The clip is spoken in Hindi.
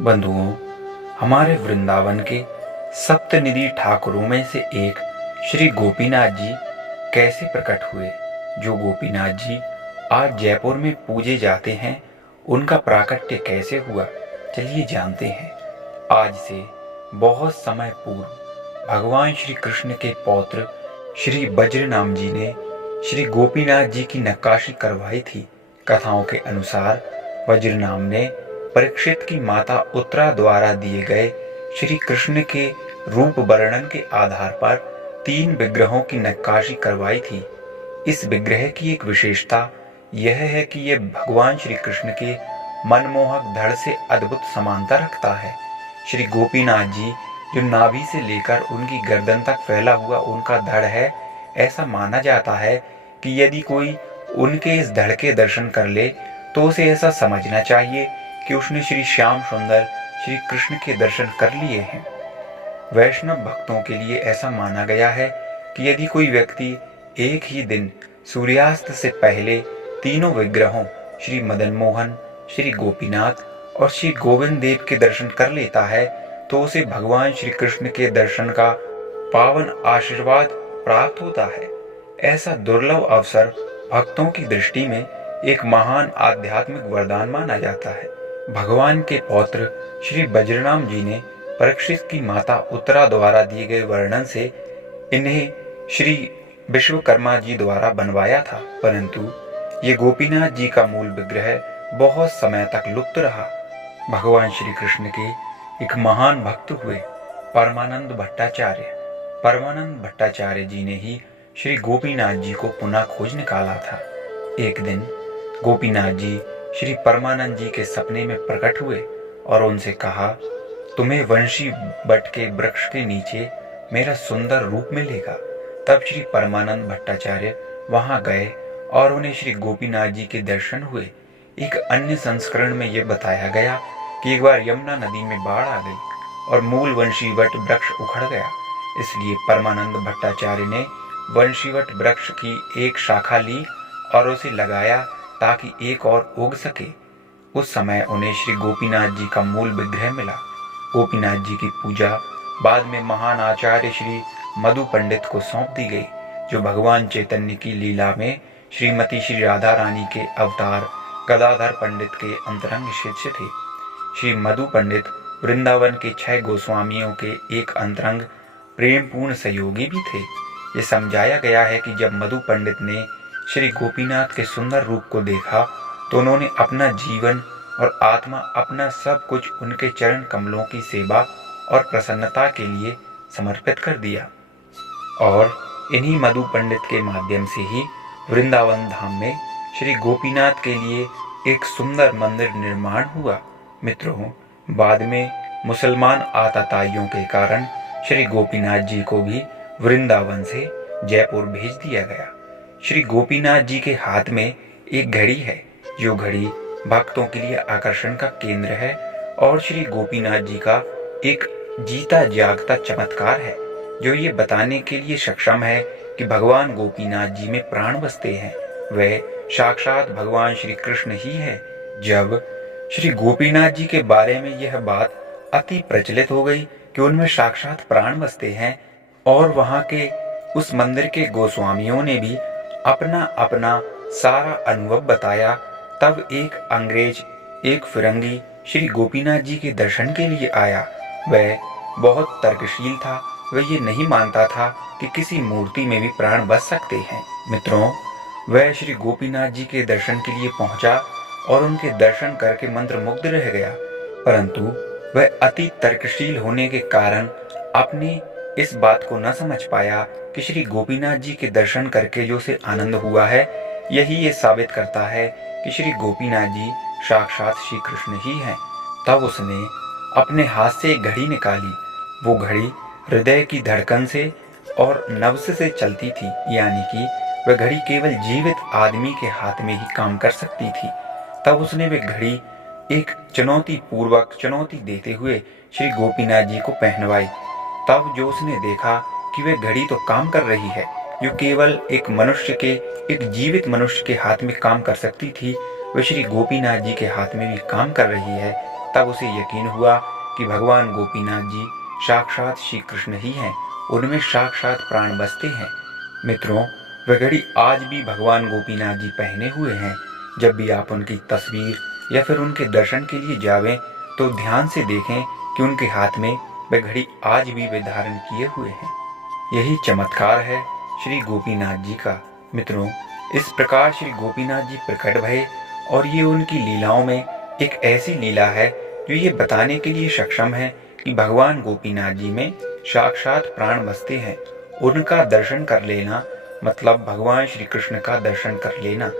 बंधुओं, हमारे वृंदावन के सप्तनिधि ठाकुरों में से एक श्री गोपीनाथ जी कैसे प्रकट हुए। जो गोपीनाथ जी आज जयपुर में पूजे जाते हैं, उनका प्राकट्य कैसे हुआ, चलिए जानते हैं। आज से बहुत समय पूर्व भगवान श्री कृष्ण के पौत्र श्री बज्रनाम जी ने श्री गोपीनाथ जी की नक्काशी करवाई थी। कथाओं के अनुसार बज्रनाम ने परीक्षित की माता उत्तरा द्वारा दिए गए श्री कृष्ण के रूप वर्णन के आधार पर 3 विग्रहों की नक्काशी करवाई थी। इस विग्रह की एक विशेषता यह है कि यह भगवान श्री कृष्ण के मनमोहक धड़ से अद्भुत समानता रखता है। श्री गोपीनाथ जी जो नाभि से लेकर उनकी गर्दन तक फैला हुआ उनका धड़ है, ऐसा माना जाता है कि यदि कोई उनके इस धड़ के दर्शन कर ले तो उसे ऐसा समझना चाहिए कि उसने श्री श्याम सुंदर श्री कृष्ण के दर्शन कर लिए हैं। वैष्णव भक्तों के लिए ऐसा माना गया है कि यदि कोई व्यक्ति एक ही दिन सूर्यास्त से पहले तीनों विग्रहों श्री मदन मोहन, श्री गोपीनाथ और श्री गोविंद देव के दर्शन कर लेता है तो उसे भगवान श्री कृष्ण के दर्शन का पावन आशीर्वाद प्राप्त होता है। ऐसा दुर्लभ अवसर भक्तों की दृष्टि में एक महान आध्यात्मिक वरदान माना जाता है। भगवान के पौत्र श्री बज्रनाम जी ने परीक्षित की माता उत्तरा द्वारा दिए गए वर्णन से इन्हें श्री विश्वकर्मा जी द्वारा बनवाया था, परंतु ये गोपीनाथ जी का मूल विग्रह बहुत समय तक लुप्त रहा। भगवान श्री कृष्ण के एक महान भक्त हुए परमानंद भट्टाचार्य। परमानंद भट्टाचार्य जी ने ही श्री गोपीनाथ जी को पुनः खोज निकाला था। एक दिन गोपीनाथ जी श्री परमानंद जी के सपने में प्रकट हुए और उनसे कहा, तुम्हें वंशी बट के वृक्ष के नीचे मेरा सुंदर रूप मिलेगा। तब श्री परमानंद भट्टाचार्य वहां गए और उन्हें श्री गोपीनाथ जी के दर्शन हुए। एक अन्य संस्करण में यह बताया गया कि एक बार यमुना नदी में बाढ़ आ गई और मूल वंशीवट वृक्ष उखड़ गया। इसलिए परमानंद भट्टाचार्य ने वंशीवट वृक्ष की एक शाखा ली और उसे लगाया ताकि एक और उग सके। उस समय उन्हें श्री गोपीनाथ जी का मूल विग्रह मिला। गोपीनाथ जी की पूजा बाद में महान आचार्य श्री मधु पंडित को सौंप दी गई, जो भगवान चैतन्य की लीला में श्रीमती श्री राधा रानी के अवतार गदाधर पंडित के अंतरंग शिष्य थे। श्री मधु पंडित वृंदावन के 6 गोस्वामियों के एक अंतरंग प्रेमपूर्ण सहयोगी भी थे। ये समझाया गया है कि जब मधु पंडित ने श्री गोपीनाथ के सुंदर रूप को देखा तो उन्होंने अपना जीवन और आत्मा, अपना सब कुछ उनके चरण कमलों की सेवा और प्रसन्नता के लिए समर्पित कर दिया। और इन्हीं मधु पंडित के माध्यम से ही वृंदावन धाम में श्री गोपीनाथ के लिए एक सुंदर मंदिर निर्माण हुआ। मित्रों, बाद में मुसलमान आतताइयों के कारण श्री गोपीनाथ जी को भी वृंदावन से जयपुर भेज दिया गया। श्री गोपीनाथ जी के हाथ में एक घड़ी है, जो घड़ी भक्तों के लिए आकर्षण का केंद्र है और श्री गोपीनाथ जी का एक जीता जागता चमत्कार है, जो ये बताने के लिए सक्षम है कि भगवान गोपीनाथ जी में प्राण बसते हैं। वह साक्षात भगवान श्री कृष्ण ही है। जब श्री गोपीनाथ जी के बारे में यह बात अति प्रचलित हो गई कि उनमें साक्षात प्राण बसते हैं और वहां के उस मंदिर के गोस्वामियों ने भी अपना अपना सारा अनुभव बताया, तब एक अंग्रेज, एक फिरंगी श्री गोपीनाथ जी के दर्शन के लिए आया। वह बहुत तर्कशील था। वह ये नहीं मानता था कि किसी मूर्ति में भी प्राण बस सकते हैं। मित्रों, वह श्री गोपीनाथ जी के दर्शन के लिए पहुंचा और उनके दर्शन करके मंत्रमुग्ध रह गया, परंतु वह अति तर्कशील होने के कारण अपनी इस बात को न समझ पाया कि श्री गोपीनाथ जी के दर्शन करके जो उसे आनंद हुआ है, यही ये साबित करता है कि श्री गोपीनाथ जी साक्षात श्री कृष्ण ही हैं। तब उसने अपने हाथ से एक घड़ी निकाली। वो घड़ी हृदय की धड़कन से और नब्ज से चलती थी, यानी कि वह घड़ी केवल जीवित आदमी के हाथ में ही काम कर सकती थी। तब उसने वह घड़ी एक चुनौती देते हुए श्री गोपीनाथ जी को पहनवाई। तब जो उसने देखा कि वह घड़ी तो काम कर रही है, जो केवल एक जीवित मनुष्य के हाथ में काम कर सकती थी, वह श्री गोपीनाथ जी के हाथ में भी काम कर रही है। तब उसे यकीन हुआ कि भगवान गोपीनाथ जी साक्षात श्री कृष्ण ही हैं, उनमें साक्षात प्राण बसते हैं। मित्रों, वह घड़ी आज भी भगवान गोपीनाथ जी पहने हुए हैं। जब भी आप उनकी तस्वीर या फिर उनके दर्शन के लिए जावें तो ध्यान से देखें कि उनके हाथ में वह घड़ी आज भी वे धारण किए हुए हैं। यही चमत्कार है श्री गोपीनाथ जी का। मित्रों, इस प्रकार श्री गोपीनाथ जी प्रकट भये और ये उनकी लीलाओं में एक ऐसी लीला है जो ये बताने के लिए सक्षम है कि भगवान गोपीनाथ जी में साक्षात प्राण बसते हैं। उनका दर्शन कर लेना मतलब भगवान श्री कृष्ण का दर्शन कर लेना।